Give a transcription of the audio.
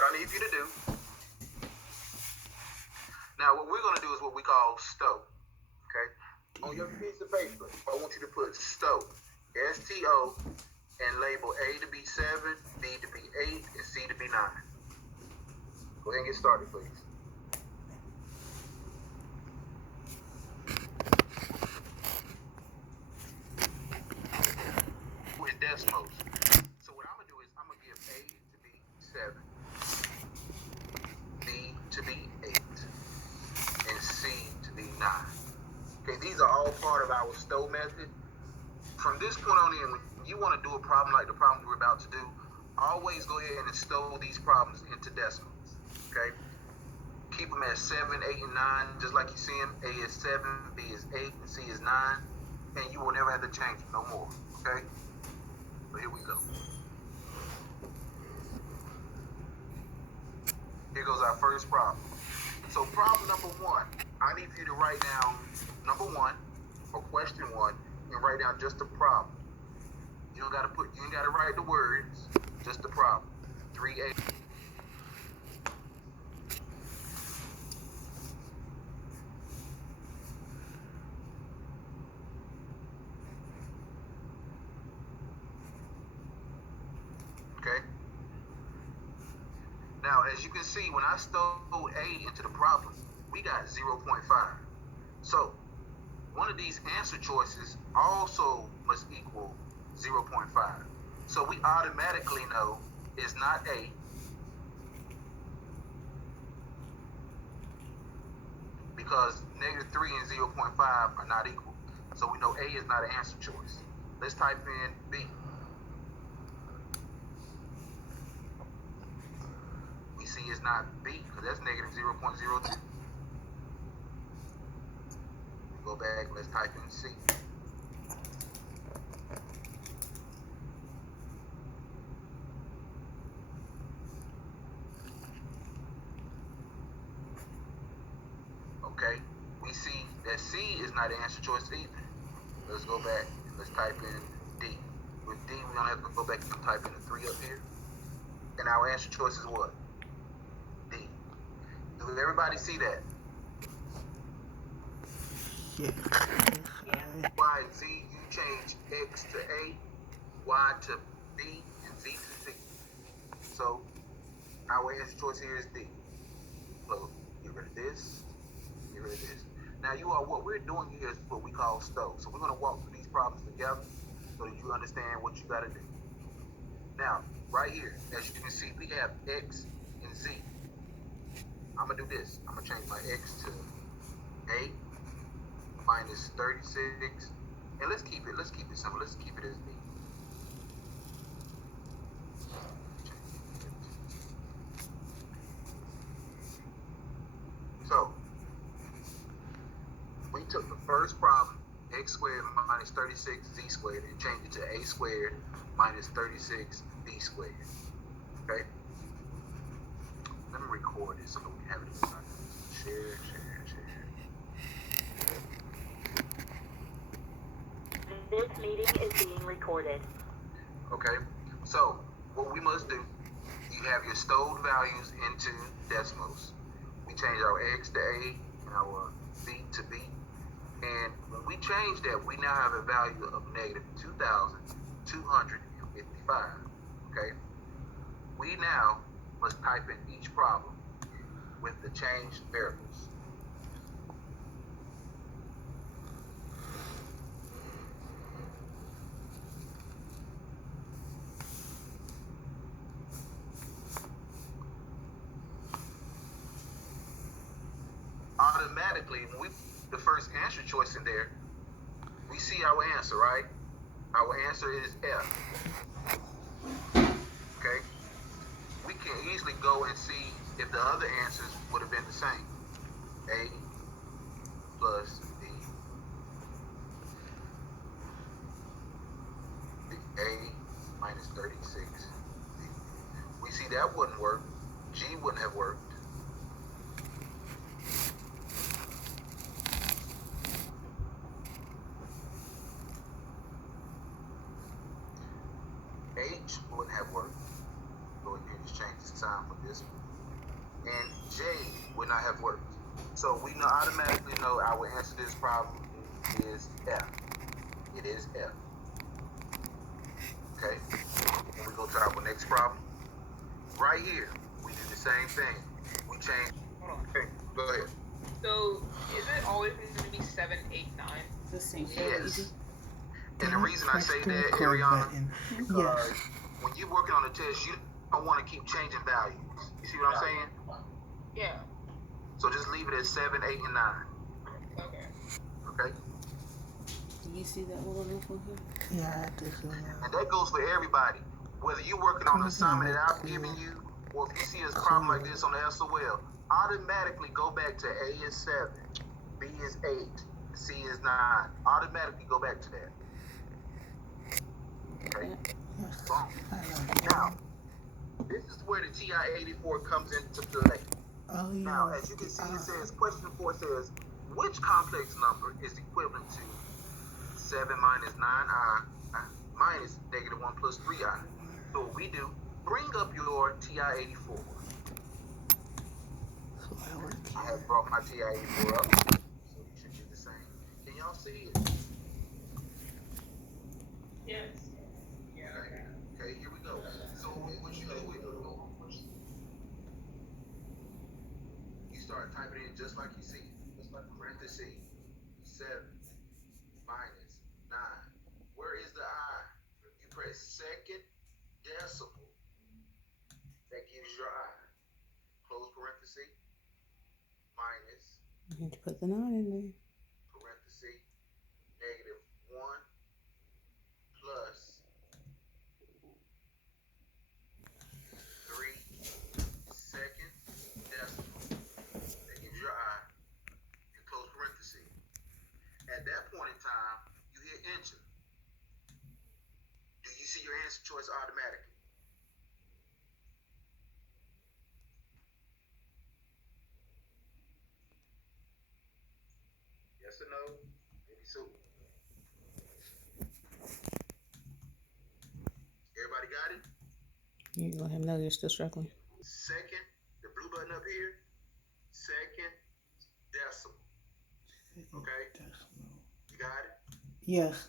what I need you to do, now what we're going to do is what we call STO. Okay? On your piece of paper, I want you to put STO, S-T-O, and label A to be 7, B to be 8, and C to be 9. Go ahead and get started, please. With Desmos. So what I'm going to do is I'm going to give A to be 7, B to be 8, and C to be 9. Okay, these are all part of our STO method. From this point on in, when you want to do a problem like the problem we're about to do, always go ahead and STO these problems into decimals. Okay? Keep them at 7, 8, and 9, just like you see them. A is 7, B is 8, and C is 9. And you will never have to change them no more. Okay? So here we go. Here goes our first problem. So problem number 1, I need for you to write down number 1, or question 1, and write down just the problem. You ain't gotta write the words, just the problem. 3A. Okay? Now, as you can see, when I stole A into the problem, we got 0.5. So, one of these answer choices also must equal 0.5. So we automatically know it's not A, because -3 and 0.5 are not equal. So we know A is not an answer choice. Let's type in B. We see it's not B, because that's -0.02. Go back, let's type in C. Okay, we see that C is not an answer choice either. Let's go back, let's type in D. With D, we're gonna have to go back and type in the 3 up here. And our answer choice is what? D. Does everybody see that? Y, Z, you change X to A, Y to B, and Z to C. So our answer choice here is D. So get rid of this, get rid of this. Now what we're doing here is what we call STO. So we're gonna walk through these problems together so that you understand what you gotta do. Now, right here, as you can see, we have X and Z. I'm gonna do this. I'm gonna change my X to A minus 36. And let's keep it simple. Let's keep it as B. So we took the first problem, X squared minus 36 Z squared, and changed it to A squared minus 36 B squared. Okay? Let me record this so that we have it in my share. This meeting is being recorded. Okay, so what we must do, you have your stowed values into decimals. We change our X to A and our B to B. And when we change that, we now have a value of -2,255. Okay, we now must type in each problem with the changed variables. Automatically, when we put the first answer choice in there, we see our answer, right? Our answer is F. Okay? We can easily go and see if the other answers would have been the same. A plus B. A minus 36. We see that wouldn't work. G wouldn't have worked. H wouldn't have worked. Go ahead and just change the sign for this. this one. And J would not have worked. So we automatically know our answer to this problem is F. It is F. Okay? And we go to our next problem. Right here, we do the same thing. We change. Hold on. Okay, go ahead. So is it always going to be 7, 8, 9? The same. Fairly easy. Yes. And the reason I say that, Ariana, because Yes. when you're working on a test, you don't want to keep changing values. You see what I'm saying? Yeah. So just leave it at 7, 8, and 9. Okay. Okay? Do you see that little roof on here? Yeah, I do feel that. And that goes for everybody. Whether you're working on an assignment that I've given you, or if you see a problem like this on the SOL, automatically go back to A is 7, B is 8, C is 9. Automatically go back to that. Okay? Yes. Boom. I like Now, this is where the TI-84 comes into play. Oh, yeah. Now, as you can see, it says, question 4 says, which complex number is equivalent to 7 minus 9i minus negative 1 plus 3i? So what we do, bring up your TI-84. So I work I here. have brought my TI-84 up, so you should do the same. Can y'all see it? Yes. Okay, here we go. So what you do with you start typing in just like you see it. Just like parentheses, 7 minus 9. Where is the I? You press second decimal. That gives your I. Close parenthesis, minus, You need to put the 9 in there. parenthesis, negative 1 plus 3 second decimal. That gives your I. And close parenthesis. At that point in time, you hit enter. Do you see your answer choice automatically? Yes or no? Maybe so. Everybody got it? You let him know you're still struggling. Second, the blue button up here, second decimal. Okay? You got it? Yes.